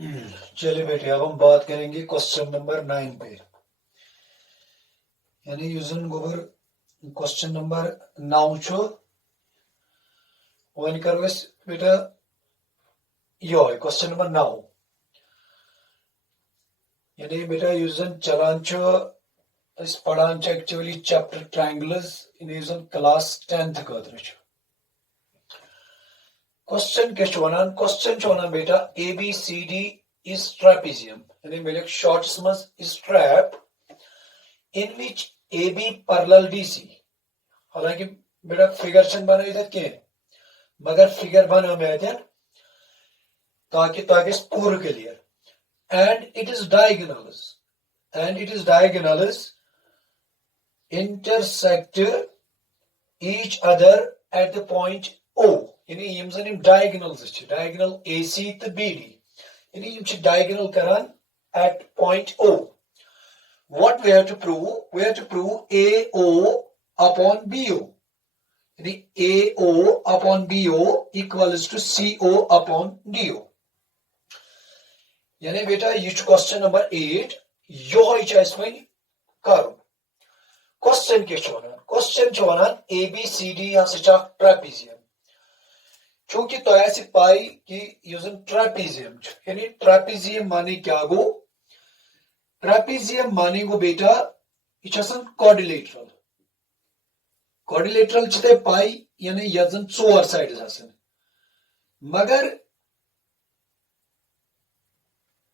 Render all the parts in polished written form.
चलिए बेटे, अब हम बात करेंगे क्वेश्चन नंबर 9 पे। यानी यूजन गोबर क्वेश्चन नंबर 9 छो वन करो अस बेटा यो क्वेश्चन नंबर 9। यानी बेटा यूजन चलान छो अस पढ़ान छ एक्चुअली चैप्टर ट्रायंगल्स इन यूजन क्लास 10th खतर छ। क्वेश्चन क्या छ वनान? क्वेश्चन छ वनान बेटा ABCD is trapezium, यानी मेरे शॉर्ट्स मस is trap in which AB parallel DC। हालांकि बेटा फिगर छन बनाई कह मगर फिगर बनो मे ताकि ताकि पूरा clear. and it is diagonals intersect each other at the point O। यानी यम जन यम diagonals छ, diagonal AC तो BD, यानी यम छ diagonal करान at point O। What we have to prove? We have to prove AO upon BO। यानी AO upon BO equals to CO upon DO। यानी बेटा ये क्वेश्चन नंबर 8 यो करो। क्वेश्चन क्या क्वेश्चन ABCD ट्रेपेजियम। चूंकि तो ऐसी पाई कि यूजन ट्रेपेजियम यानी ट्रेपेजियम माने क्या गो? ट्रेपेजियम माने गो बेटा यह क्वाड्रिलेटरल। क्वाड्रिलेटरल छे पाई यानी यजन 4 साइड्स आसन मगर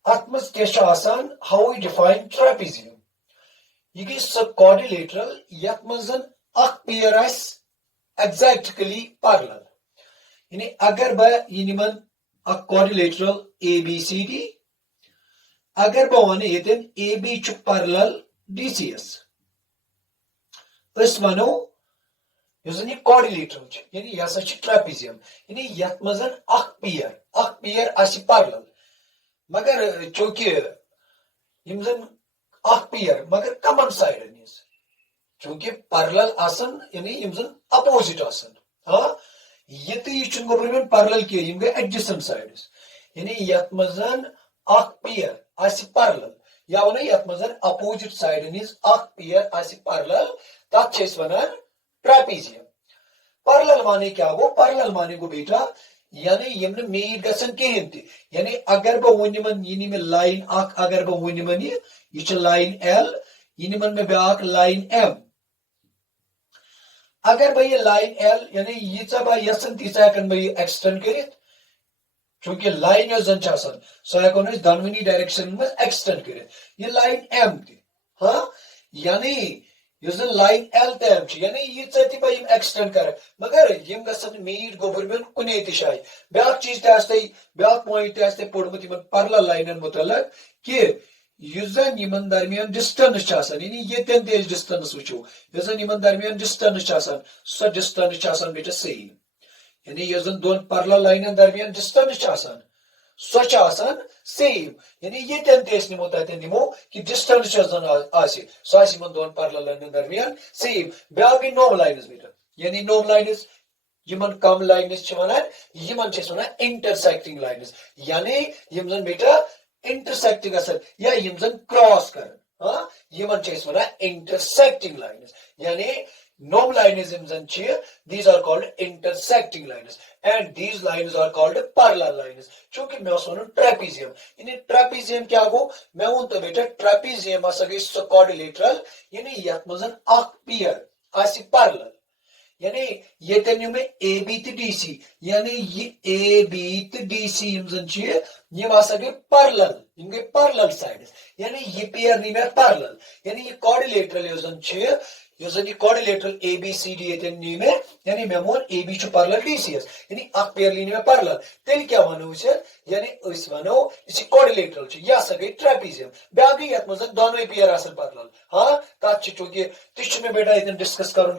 अतमस क्या आसान हाउ वी डिफाइन ट्रेपेजियम। यह गई सो क्वाड्रिलेटरल यत मजन अख पेयर आस एग्जैक्टली पैरेलल। यानी अगर बह यह निमन अख क्वाड्रिलेटरल ABCD, अगर बह वन ये AB च पैरेलल DCS अस वनो यह क्वाड्रिलेटरल यानी यह हसा ट्रेपेजियम। यानी यत मजन अख पेयर आसि पैरेलल मगर चूंकि यम जन अख पेयर मगर कमन साइडन चूंकि पैरेलल आसन यानी यम जन अपोजिट आसन। हाँ ये तो यह गोबरमें पैरेलल कह यम गए एडजेसेंट साइड्स। यानी यत मजन अख पेयर आसि पैरेलल या वन यत मजन अपोजिट साइडन अख पेयर आसि पैरेलल तथ छ वनान ट्रेपेजियम। पैरेलल माने क्या गो? पैरेलल माने गो बेटा यानी यम मीट गसन कहें ति। यानी अगर बह वन यह में लाइन अगर बह वन यह लाइन L यह निमन में ब्याक लाइन M। अगर बह यह लाइन L यानी यीचा बह यसन तीचा हेकन बह यह एक्सटेंड करित। चूंकि लाइन यह जन सो हेको दनवनी डायरेक्शन में एक्सटेंड करित। यह लाइन M ति। हाँ यानी यह लाइन L तम यानी यीचा ति बह यम एक्सटेंड कर मगर यम गसन मीट गोबरमें कुने ति शाय। ब्याक चीज ब्याक पॉइंट पोड़मुत पैरेलल लाइनन मुतलक कि युजन यमन दरमियान डिस्टेंस यानी ये डिस्टेंस वो युजन यमन दरमियान डिस्टेंस सो डिस्टेंस बेटा सेम। यानी युजन दोन पैरेलल लाइनन दरमियान डिस्टेंस सो सेम। यानी ये निमो तन निमो कि डिस्टेंस सो दोन पैरेलल लाइनन दरमियान सेम। ब्याक गई नॉर्मल लाइन्स बेटा। यानी नॉर्मल लाइन्स यमन कम लाइन्स वनान यमन वनान इंटरसेक्टिंग लाइन्स। यानी यम जन बेटा इंटरसेक्टिंग असन या यम जन क्रॉस कर हाँ यमन वनान इंटरसेक्टिंग लाइन्स। यानी normal lines these are called intersecting lines and these lines are called parallel lines। चूंकि मैं उसमें ट्रेपेजियम यानी ट्रेपेजियम क्या गो? मैं वो तो बेटा ट्रेपेजियम आसा गई क्वाड्रिलेटरल यानी यत मजन अख पेयर आसि पैरेलल। यानी ये तन्यु में AB तो DC यानी ये AB तो DC यम जन यम आसा गई पैरेलल यम गई पैरेलल साइड्स। यानी ये पेयर नहीं में पैरेलल यानी ये क्वाड्रिलेटरल यह जन क्वाड्रिलेटरल ABCD में यानी मे मोन AB पैरेलल DCS यानी अख पेयर लीन में पैरेलल तेल क्या वनो यानी वनो यह क्वाड्रिलेटरल यह हसा गई ट्रेपेजियम। ब्या गई ये मज दोनों पेयर आसन पैरेलल। हाँ तथ चूंकि ति मे बेटा ये डिस्कस कर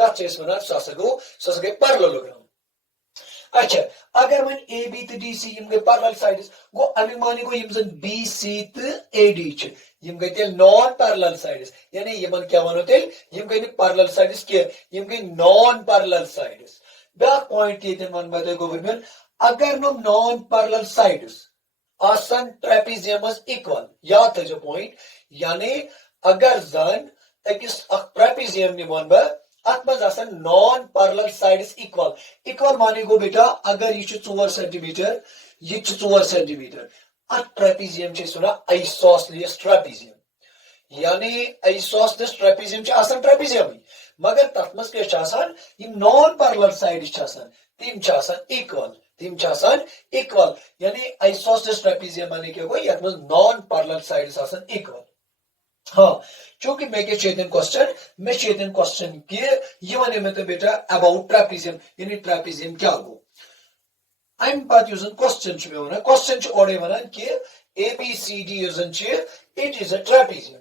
तथ वन सह गई पैरेललोग्राम। अच्छा अगर वन AB तो DC यम गई पैरेलल साइड्स गो अमी मानी गो यम जन BC तो AD यम गई तेल नॉन पैरेलल साइड्स। यानी यमन क्या वनो तेल यम गई पैरेलल साइड्स के यम गई non parallel sides. Back point ये वन बता गोबरमें अगर नम नॉन पैरेलल साइड्स आसन ट्रेपीजियमस इक्वल याद थो पॉइंट यानी अगर जन अकिस ट्रेपीजियम निमोन बह अत मज आसन non parallel sides equal equal माने गो बेटा अगर ये 4 सेंटीमीटर ये 4 सेंटीमीटर अत ट्रेपीजियम वना आइसोसलियस ट्रेपीजियम यानी आइसोसलियस ट्रेपीजियम ट्रेपीजियम मगर तथ मज नॉन पैरेलल साइड्स तिम इक्वल इक्वल यानी आइसोसलियस ट्रेपीजियम माने क्या गो यथ मज नॉन पैरेलल साइड्स इक्वल हाँ चूंकि मैं क्वेश्चन मैं क्वेश्चन कि ये वन मे तो बेटा अबाउट ट्रेपीजियम यानी ट्रेपीजियम क्या गो अम पत क्वेश्चन मे वन क्वेश्चन ओडे वन कि ABCD it is a trapezium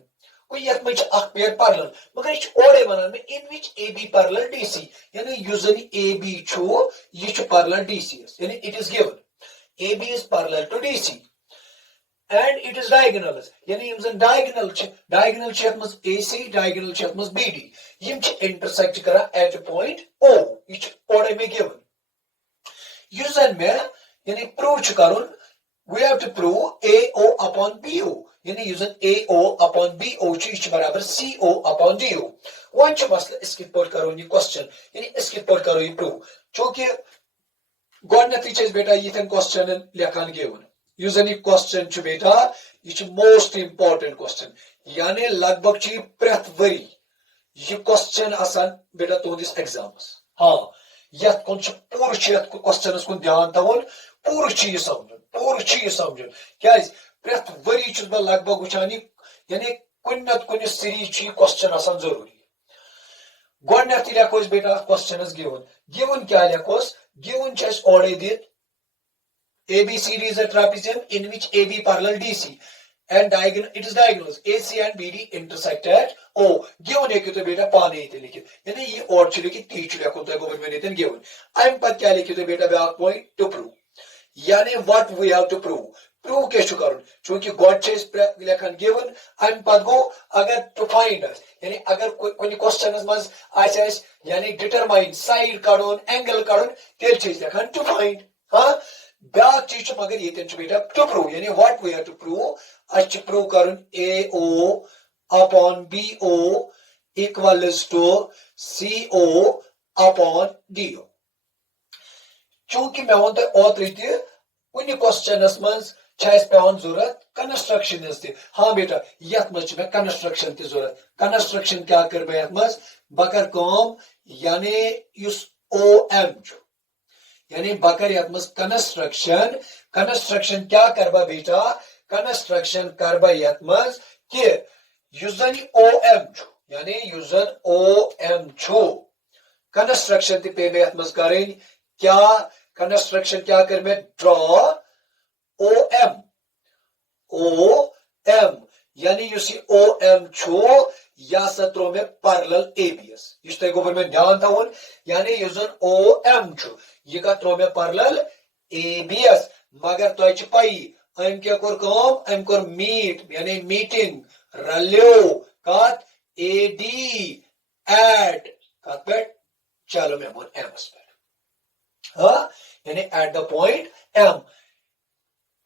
गो ये पेयर पैरेलल मगर यह ओडे one in which AB parallel DC यानी जन AB यह पैरेलल DC यानी it is given AB is parallel to DC and it is diagonals यानी यम जन diagonal AC diagonal BD यम intersect करा at a point O यह ओडे में given यह जन में यानी prove करुन we have to prove AO upon BO यानी यह जन AO upon BO यह बराबर CO upon DO वन मसला इसके पोट करो ये क्वेश्चन यानी इसके पोट करो ये प्रूव चूंकि गोडनथी बेटा ये क्वेश्चन लेखान गिवन यह क्वेश्चन बेटा यह मोस्ट इंपॉर्टेंट क्वेश्चन यानी लगभग प्रेथ वरी यह क्वेश्चन आसान बेटा तुंदिस एग्जामस हाँ यथ कुन पूर क्वेश्चन कुन ध्यान थवन पूर यह समझन क्या प्रेथ वरी बह लगभग वुचान यानी कुन कुन सीरीज क्वेश्चन आसान जरूरी गोडनथी लेखो बेटा क्वेश्चन गिवन क्या लेखोस गिवन ओडे दित ABCD is a trapezium in which AB parallel DC and it is diagonals AC and BD intersect at O. Given है कि तो बेटा पाने ही थे लिखित यानी ये और चीज़ लिखित तीच लिखो तो गोबर में नहीं थे given. I'm पत क्या लिखित है बेटा बैक point to prove यानी what we have to prove कैसे करूँ चूँकि God चीज़ लेखन given I'm पत गो अगर to find us यानी अगर कोई क्वेश्चन मज आए यानी determine side काढून angle काढून तेल चीज़ लेखन to find हाँ ब्याक चीज मगर ये बेटा टू प्रूव यानी what we have to prove अच्छ प्रूव करुन AO upon BO equals to CO upon DO चूंकि मैं वन तो ओत्र कुन क्वेश्चनस मज पेवान जरूरत कंस्ट्रक्शन हाँ बेटा यथ मज कंस्ट्रक्शन जरूरत कंस्ट्रक्शन क्या कर मैं मज बह कर यानी OM यानी बकर यथ मज कंस्ट्रक्शन क्या करबा बेटा कंस्ट्रक्शन करबा यथ मज कि युस जन OM यानी युस जन OM कंस्ट्रक्शन ते पे यथ मज करें क्या कंस्ट्रक्शन क्या कर मैं ड्रॉ OM यानी युस OM यह त्रो में पैरेलल ABS यह गोबर में ध्यान थवन यानी युस जन OM यह त्रो में पैरेलल ABS मगर तुझ पई अम क्या कोर मीट यानी मीटिंग रल्यो कत AD एट कत पे चलो मैं बोल M पे हाँ यानी एट द पॉइंट M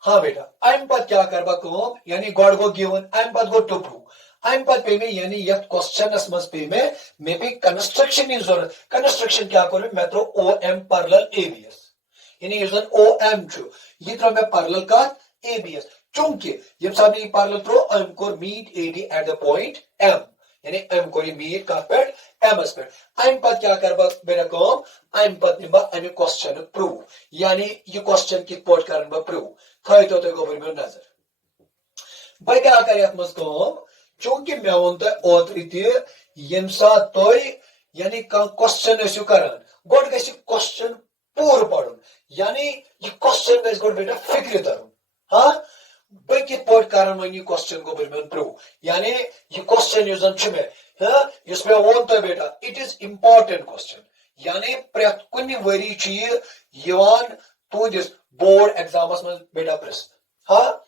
हाँ बेटा अम पत क्या करबा यानी गॉड गो गिवन अम पत गो टू प्रूव अम पत पे में यानी यथ क्वेश्चनस मज पे में मे पे कंस्ट्रक्शन जरूरत कंस्ट्रक्शन क्या कर मैं त्रो OM पैरेलल ABS यानी युस जन OM यह त्रो मैं पैरेलल का ABS चूंकि यम साथ ये पैरेलल त्रो अम कोर meet AD at the point M यानी अम कोर मीट कत पे MS पे अम पत क्या करबा बेटा अम पत निबा अम क्वेश्चन प्रूव यानी ये क्वेश्चन कित पोट करन बा प्रूव थई तो गोबर में नजर बह क्या कर यथ मज चूंकि मैं वन तो ओत्र यम सात तुम यानी क्वेश्चन करान गोड ग क्वेश्चन पूर पढ़ुन यानी यह क्वेश्चन गो बेटा फिक्र तरन हाँ बह कित पोट कर वन यह क्वेश्चन गोबर में प्रूव यानी यह क्वेश्चन जन मे मे वोन तो बेटा इट इज इंपॉर्टेंट क्वेश्चन यानी प्रेथ कुन वरी तुंदिस बोर्ड एग्जामस मज बेटा प्रश्न हाँ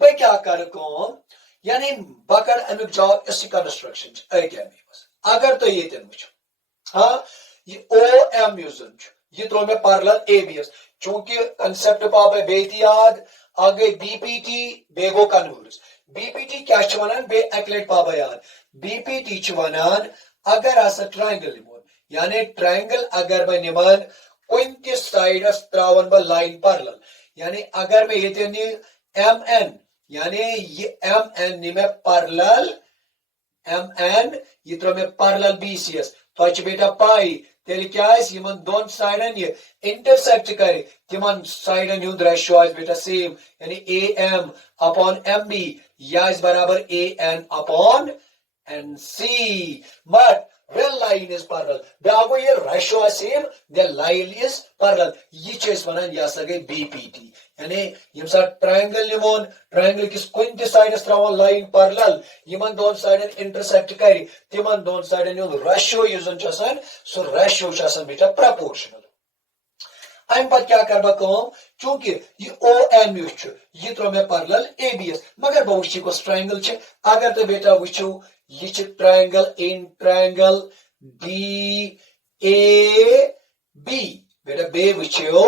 बह क्या कर यानी बह कर अमुक जवाब इस कंस्ट्रक्शन अगर तो ये हाँ यह OM यह त्रो मे पैरेलल ABS चूंकि कंसेप्ट पा बे याद आ गई बीपीटी बे गो कन्वर्स बीपीटी क्या वनान बे एक लट पाबा याद बीपीटी वनान अगर आसा ट्रायंगल निमोन यानी ट्रायंगल अगर मैं निमान कुन ते साइडस त्रावन बा लाइन पैरेलल यानी अगर मैं ये नि एम एन यानी ये एम एन नि मैं पैरेलल एम एन ये त्रो में पैरेलल बीसीएस तो बेटा पाई तेल क्या यमन दोन साइडन ये इंटरसेक्ट करे तिमन साइडन हुंद रेशियो बेटा सेम यानी A M upon M B या बराबर A N upon N C but real line is parallel बेगो ये ratio same the line is parallel ये वनान यह हसा गई बीपीटी यानी यम सा ट्रायंगल निमोन ट्रायंगल किस कुन ते साइडस त्रावन लाइन पैरेलल यमन दोन साइडन इंटरसेक्ट कर तिमन दोन साइडन हुंद रेशियो यूजन छसन सो रेशियो छसन बेटा प्रोपोर्शनल अम पत क्या करबा कम चूंकि ये ओ एम ये त्रो मे पैरेलल एबीएस मगर बह वुच कस ट्रायंगल छ अगर तो बेटा वुचो ये triangle in triangle D A B बेटा बे वुचो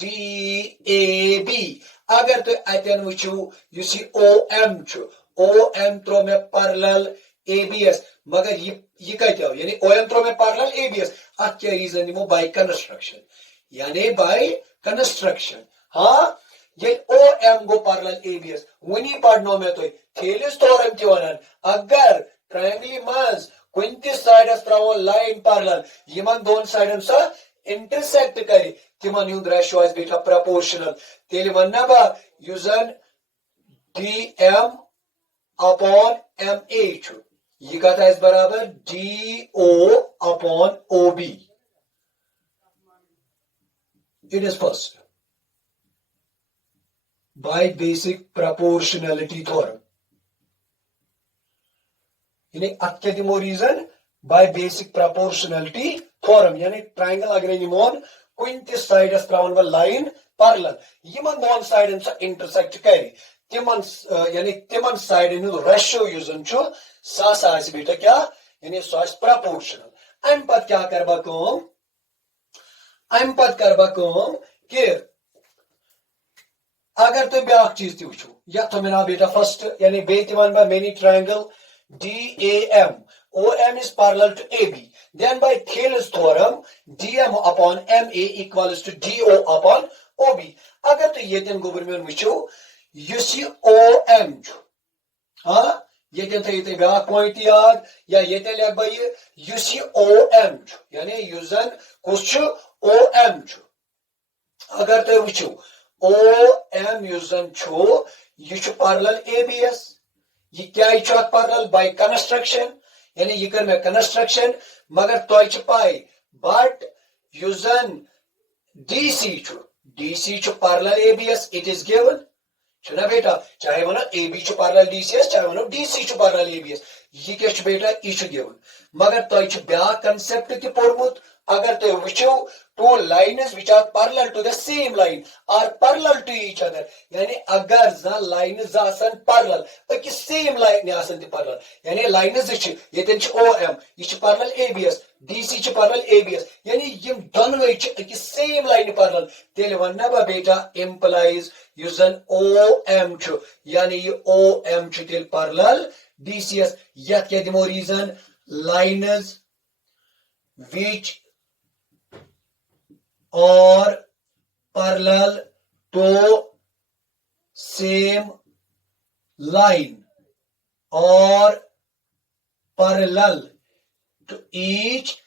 डी ए बी अगर तो अतन वुचो ओ एम त्रो मे पैरेलल एबीएस मगर ये कत यानी ओ एम त्रो मे पैरेलल एबीएस अत क्या रीजन निमो बाय कंस्ट्रक्शन यानी बाय कंस्ट्रक्शन हाँ ये ओ एम गो पैरेलल एबीएस वनी पढ़नो में तो थेलिस थ्योरम ते वनान अगर ट्रायंगल मज कुन ते साइडस त्रावो लाइन पैरेलल यमन दोन साइडन सा इंटरसेक्ट करे तिमन हुंद रेशियो इज बेटा प्रोपोर्शनल तेल वन्ना बा यूजन D M upon M A ये कथा इज बराबर D O upon O B it is first by basic proportionality theorem यानी अत्या दिमो reason by basic proportionality theorem यानी ट्रायंगल अगर निमोन कुन ते साइडस त्रावन व लाइन पैरेलल यमन दोन साइडन सा इंटरसेक्ट कर तिमन यानी तिमन साइडन नु रेशियो यूजन छु सा बेटा क्या यानी सो प्रोपोर्शनल अम पत क्या करबा कम अम पत करबा कम कि अगर तो ब्या चीज तु वुचो या तो मेरा बेटा फर्स्ट यानी बे तिमन बा मेनी triangle D A M O M is parallel to AB then by Thales theorem dm upon ma equals to do upon OB अगर तो ये दिन गोबर में वुचो युस ओ एम हाँ ये थे ब्या पॉइंट याद या ये लग बह युस ओ एम यानी यूजन कुछ ओ एम अगर तो वुचो ओ एम यूजन यह पैरेलल एबीएस ये क्या पैरेलल बाय कंस्ट्रक्शन यानी ये कर मैं कंस्ट्रक्शन मगर तो पाई बट यूजन डीसी पैरेलल एबीएस इट इज गिवन ना बेटा चाहे वनो एबी पैरेलल डीसीएस चाहे वनो डीसी पैरेलल एबीएस ये क्या बेटा यह गिवन मगर तो ब्या कंसेप्ट ते पोर्मुत अगर तो वुचो two lines which are parallel to the same line are parallel to each other यानी अगर जा lines आसन parallel अकि same line आसन parallel यानी lines ये OM ये parallel ABS DC parallel ABS यानी यम दोनों अकि same line parallel तेल वन्ना बा बेटा implies यूजन OM यानी ये OM तेल parallel DCS यत क्या दिमो reason lines which or parallel to same line or parallel to each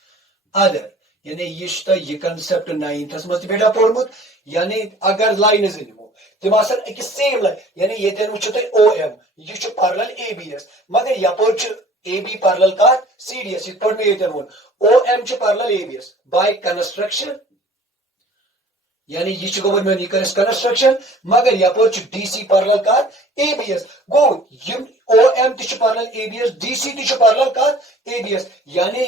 other यानी ये कंसेप्ट 9th मज बेटा पोर्मुत यानी अगर लाइन तिम अकिस सेम लाइन यानी ये वो ओ एम यह पैरेलल एबीएस मगर यपर AB पैरेलल कत CDS ये पे ये वो ओ एम पैरेलल एबीएस बाय कंस्ट्रक्शन यानी यह गोबर में कंस्ट्रक्शन मगर यपर DC पैरेलल कत ABS गो O M parallel ABS DC parallel कत ABS यानी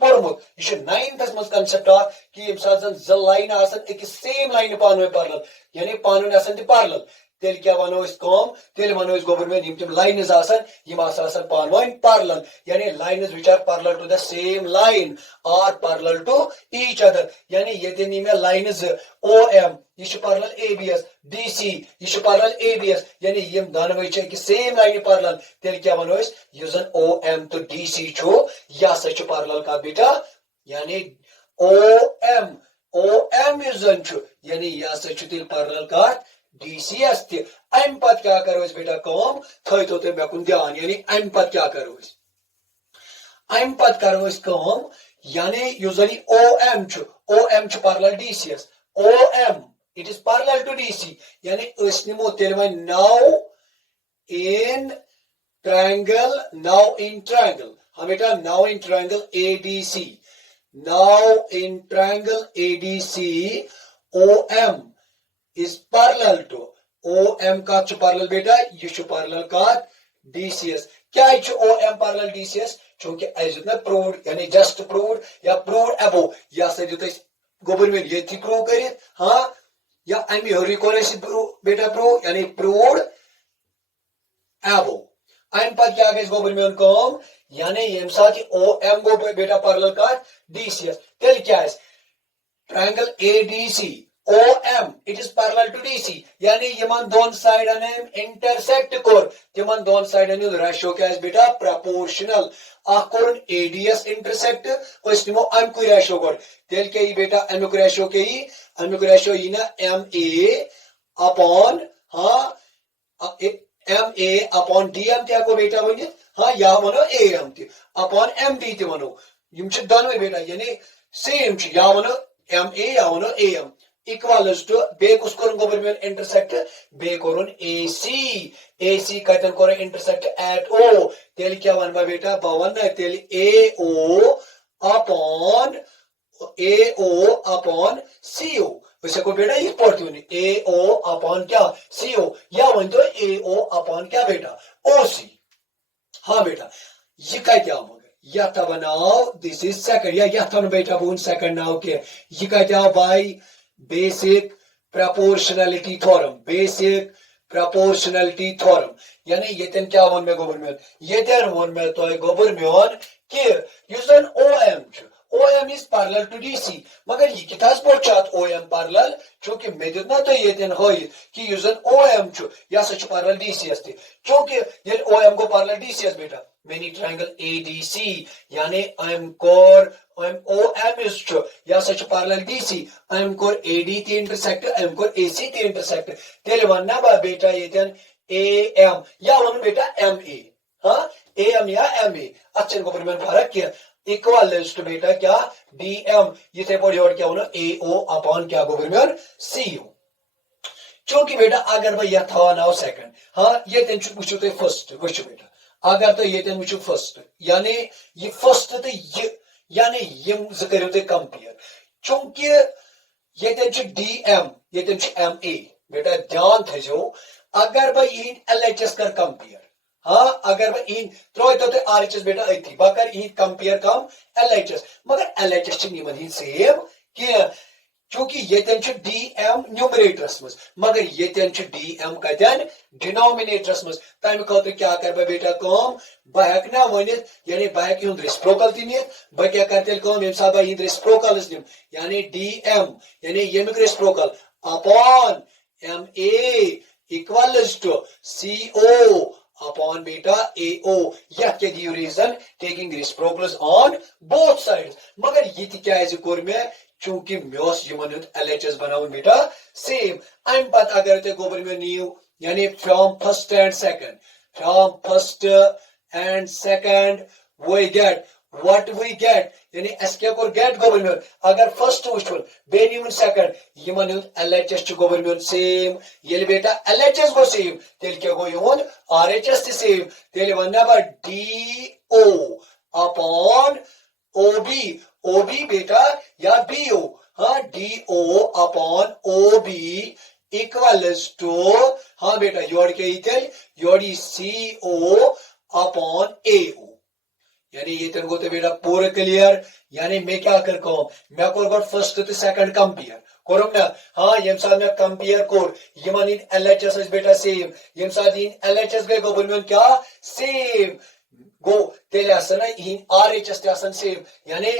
पोर्मुत यह 9th मज कंसेप्ट कि ज लाइन सेम लाइन पान पैरेलल यानी पान पैरेलल तेल क्या वनो तेल वनो गोबरमेंट यम तम लाइन्स पानवान पैरेलल यानी lines which are parallel to the same line are parallel to each other यानी ये नी मे लाइन्स OM यह पैरेलल ABS DC यह पैरेलल ABS यानी यम दोनों सेम लाइन पैरेलल तेल क्या वनो यह जन OM तो DC यह सा पैरेलल का बेटा यानी OM यह जन यानी यह सा तेल पैरेलल का DCS अम पत क्या करो बेटा कम थो तुम मे कुन ध्यान यानी अम पत क्या करो अम पत करो कम यानी युस जन OM parallel DCS OM it is parallel to DC यानी निमो तेल वो now in triangle हम बेटा now in triangle ADC now in triangle ADC OM is parallel to OM का parallel बेटा ये parallel का DCS क्या है OM parallel DCS चूंकि ना proved यानी just proved या proved above या से जो गवर्नमेंट ये थी प्रूव करे हाँ या अमी हरी कोने से बेटा प्रूव यानी प्रूव्ड above अम पद क्या गई गवर्नमेंट कम यानी यम साथ OM गो बेटा पैरेलल का DCS तेल क्या है triangle ADC OM it is parallel to DC यानी यमन दोन साइड ने इंटरसेक्ट कोर यमन दोन साइड ने रेशियो क्या है बेटा प्रोपोर्शनल आकोरन ADS इंटरसेक्ट उस निमो अम को रेशियो कोर तेल के बेटा अम को रेशियो ही ना MA अपॉन हाँ MA अपॉन DM क्या को बेटा वनी हाँ या वनो AM ती अपॉन MD ती वनो यम छ दोनों बेटा यानी सेम छ या वनो MA या वनो AM equals to bे कुछ करूँ गवर्नमेंट इंटरसेक्ट बे करूँ AC कहते हैं करूँ इंटरसेक्ट at O तेल क्या वन बा बेटा बावन ना तेल AO upon CO वैसे को बेटा इस पढ़ती होनी AO upon क्या CO या वन तो AO upon क्या बेटा OC हाँ बेटा ये कहते हैं या तब बनाओ दिस इज सेकंड या तब बेटा बून सेकंड नाउ के ये कहते हैं भाई basic proportionality theorem यानी ये क्या वन में गवर्नमेंट ये वन में तो गवर्नमेंट कि युसन OM is parallel to DC मगर ये कितास पहुंचात OM parallel चूंकि मेदितना तो ये कि युसन OM या सच parallel DC अस्ति चूंकि ये OM को parallel DC अस बेटा many triangle ADC यानी OM is या सच parallel DC AD ती intersect AC ती intersect तेरे वन्ना बा बेटा ये AM या वन बेटा MA हाँ AM या MA अच्छे गवर्नमेंट फर्क किया इक्वल्स टू बेटा क्या DM ये थे पढ़ी और क्या होना AO अपॉन क्या गवर्नमेंट CO चूंकि बेटा अगर भाई यह था नाउ सेकंड हाँ ये तेन वुचो तो फर्स्ट वुचो बेटा अगर तो ये तेन वुचो फर्स्ट यानी ये फर्स्ट तो ये यानी ये करो तो कंपेयर चूंकि ये तेन DM ये तेन MA बेटा ध्यान थो अगर भाई LHS कर कंपेयर हाँ अगर भाई त्रोय तो RHS बेटा अथी बकर कंपेयर कम LHS मगर LHS निमन सेम कि चूंकि ये DM न्यूमरेटरस मज मगर ये DM कतन डिनोमिनेटरस मज तम खतर क्या कर बेटा कम बह ना वन यानी बह रेसिप्रोकल ती नी बह क्या कर तेल कम यम साथ बह रेसिप्रोकल निम यानी DM यानी यमिक reciprocal upon MA equals to CO upon beta AO यह के दियो reason taking reciprocals on both sides मगर ये क्या है कोर में चूंकि म्योस यमन LHS बनाऊं बेटा सेम अम पत अगर ते गवर्नमेंट न्यू यानी from first and second we get what we get यानी एस क्या कोर गेट गवर्नमेंट अगर फर्स्ट वुचन बे न्यू सेकंड यमन LHS च गवर्नमेंट सेम ये बेटा LHS गो सेम तेल क्या गो यून RHS सेम तेल वन्ना बा DO अपॉन OB बेटा या BO हाँ DO upon OB equals to हाँ बेटा योड़ के तेल योड़ी CO अपॉन AO यानी ये गो तो बेटा पूरे क्लियर। यानी मैं क्या कर मैं कोर गो फर्स्ट तो सेकंड कंपेयर कोरम ना। हाँ यम साथ मैं कंपेयर कोर यमन इन एलएचएस बेटा सेम यम साथ इन एलएचएस गए गो बोल क्या सेम गो तेल ना इन आरएचएस ते सेम। यानी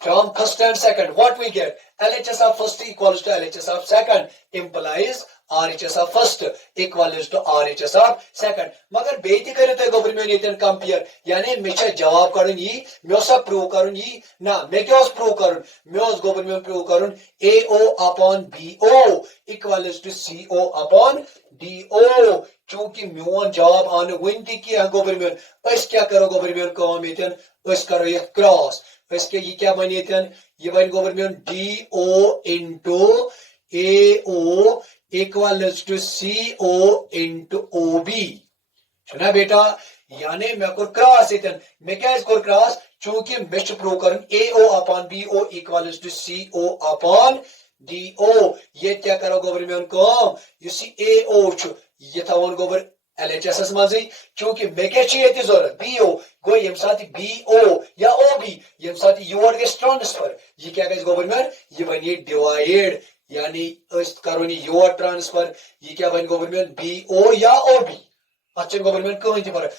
from first and second, what we get? LHS of first equals to LHS of second implies RHS of first equals to RHS of second. मगर बेटी करे तो गवर्नमेंट इतन कंपेयर यानी मेरे जवाब करूँ ये मैं उसे प्रूव करूँ ये ना मैं क्या उस प्रूव करूँ मैं उस गवर्नमेंट प्रूव करूँ AO upon BO equals to CO upon DO चूंकि म्योन जवाब आने वंती की गवर्नमेंट अस क्या करो गवर्नमेंट काम इतन अस करो ये क्रॉस इसके ये क्या बनी ये बन government DO into AO equals to CO into OB सुना बेटा। यानी मैं को क्रॉस इतन मैं क्या इसको क्रॉस चूंकि मैं प्रूव करूं AO upon BO equals to CO upon DO ये क्या करो गवर्नमेंट को युसी AO ये था गवर्नमेंट LHS मजी चूंकि मे क्या जरूरत BO गो यम साथ BO या OB यम साथ योर गस ट्रांसफर ये क्या गस गवर्नमेंट ये बनी डिवाइड यानी करो योर ट्रांसफर ये क्या बन गवर्नमेंट BO या OB अच्छा गवर्नमेंट कहीं पर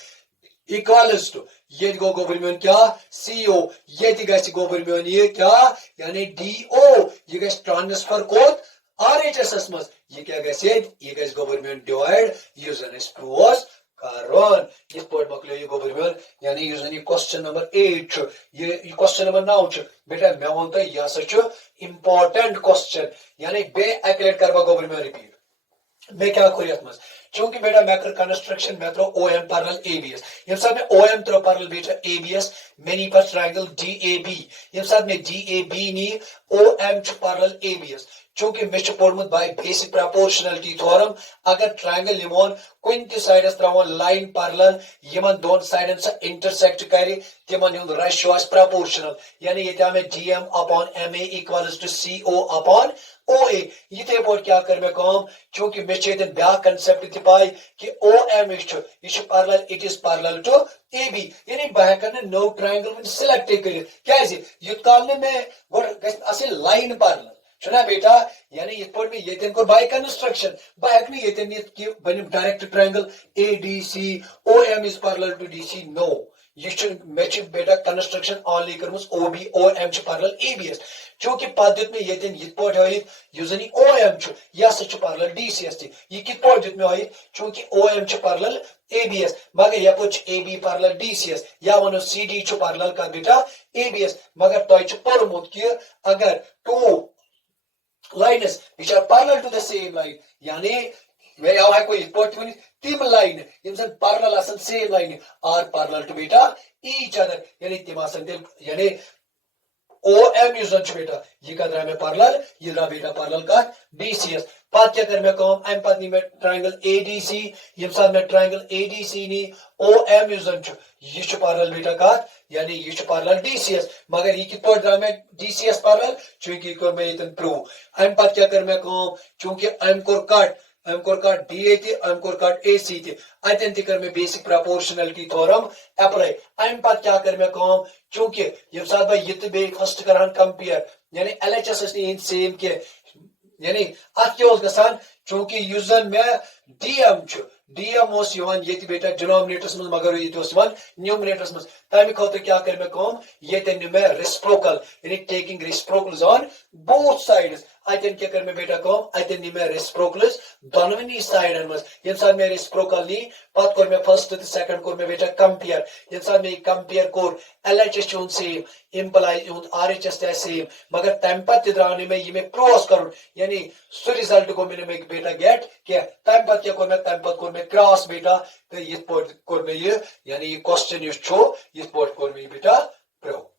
इक्वल्स टू ये गो गवर्नमेंट क्या CO ये गस गवर्नमेंट ये क्या यानी DO ये गस ट्रांसफर कोड RHS मज ये क्या गसे ये गस गवर्नमेंट डिवाइड यूजन इस प्रूव्स कारण इस पॉइंट मकलो ये गवर्नमेंट यानी यूजन ये क्वेश्चन नंबर 8 ये क्वेश्चन नंबर 9 बेटा मैं वनता ये सच इंपॉर्टेंट क्वेश्चन यानी बे एक्लेट करबा गवर्नमेंट रिपीट मैं क्या करूँ यथ चूंकि बेटा मैं कर कंस्ट्रक्शन मैं थ्रो OM पैरेलल ABS यम साथ में OM थ्रो पैरेलल बेटा ABS मैंने पर ट्रायंगल DAB यम साथ में DAB नी OM च पैरेलल ABS चूंकि मैं पोर्मुत बाय बेसिक प्रोपोर्शनलिटी थ्योरम अगर ट्रायंगल निमोन कुन त साइडस त्रावन लाइन पैरेलल यमन दोन साइडन से इंटरसेक्ट करे तिमन हुंद रेशियो आस प्रोपोर्शनल यानी ये हमें DM upon MA equals to CO upon OA ये पोट क्या कर मैं काम चूंकि मे ब्या कंसेप्ट त पाई कि OM ये parallel it is parallel to AB यानी बह कर नो ट्रायंगल सिलेक्ट कर क्या युत काल में गोड असल लाइन पैरेलल सुना बेटा यानी ये पोट में ये को बाय कंस्ट्रक्शन बाय हक ये कि बन direct triangle ADC OM is parallel to DC नो ये मे बेटा कंस्ट्रक्शन ऑनली करमस OB OM पैरेलल ABS चूंकि पद में ये पोट हयित युजन OM यह सच पैरेलल DCS ये कित पोट में हयित चूंकि OM पैरेलल ABS मगर यह पोट AB पैरेलल DCS या वनो CD पैरेलल का बेटा ABS मगर तय परमुत कि अगर to lines which are parallel to the same line यानी मैं यहाँ कोई पोट में तीन लाइन इनसे पैरेलल असन same line are parallel to बेटा each other यानी तिमासन यानी OM यूजन बेटा ये का में पैरेलल ये रहा बेटा पैरेलल का DCS पात क्या कर मैं काम एम पात नहीं मैं ट्रायंगल ADC ये साथ में ट्रायंगल ADC नहीं OM यूजन ये पैरेलल बेटा का यानी ये पैरेलल DCS मगर ये कितना ड्रा में DCS पैरेलल चूंकि को मैं इतन प्रूव एम पात क्या कर मैं काम चूंकि एम कोर काट DA थे एम कोर काट AC थे अतन ति कर मैं basic proportionality theorem apply M पात क्या कर मैं काम चूंकि ये साथ भाई ये बे फर्स्ट करन कंपेयर यानी LHS इन सेम के यानी अत क्या गसान चूंकि यूजन में DM ये बेटा डिनोमिनेटर्स में मगर ये न्यूमरेटर्स में तमें खुद क्या कर मैं काम ये में रेसिप्रोकल यानी taking reciprocals on both sides अतन क्या कर मैं बेटा काम अतन नी मैं रेसिप्रोकल्स दोनोनी साइडन में यम साथ में रेसिप्रोकल नी पत कोर मैं फर्स्ट तो सेकंड कोर मैं बेटा कंपेयर यम साथ में कंपेयर कोर LHS चुन सेम इंप्लाई उन RHS ते सेम मगर तम पत द्राने में ये मैं क्रॉस करूं यानी सो रिजल्ट को मैंने में बेटा गेट क्या तम पत क्या कोर मैं तम पत कोर मैं क्रॉस बेटा तो ये पोर्ट कोर में ये यानी ये क्वेश्चन ये छो ये पोर्ट कोर में बेटा प्रो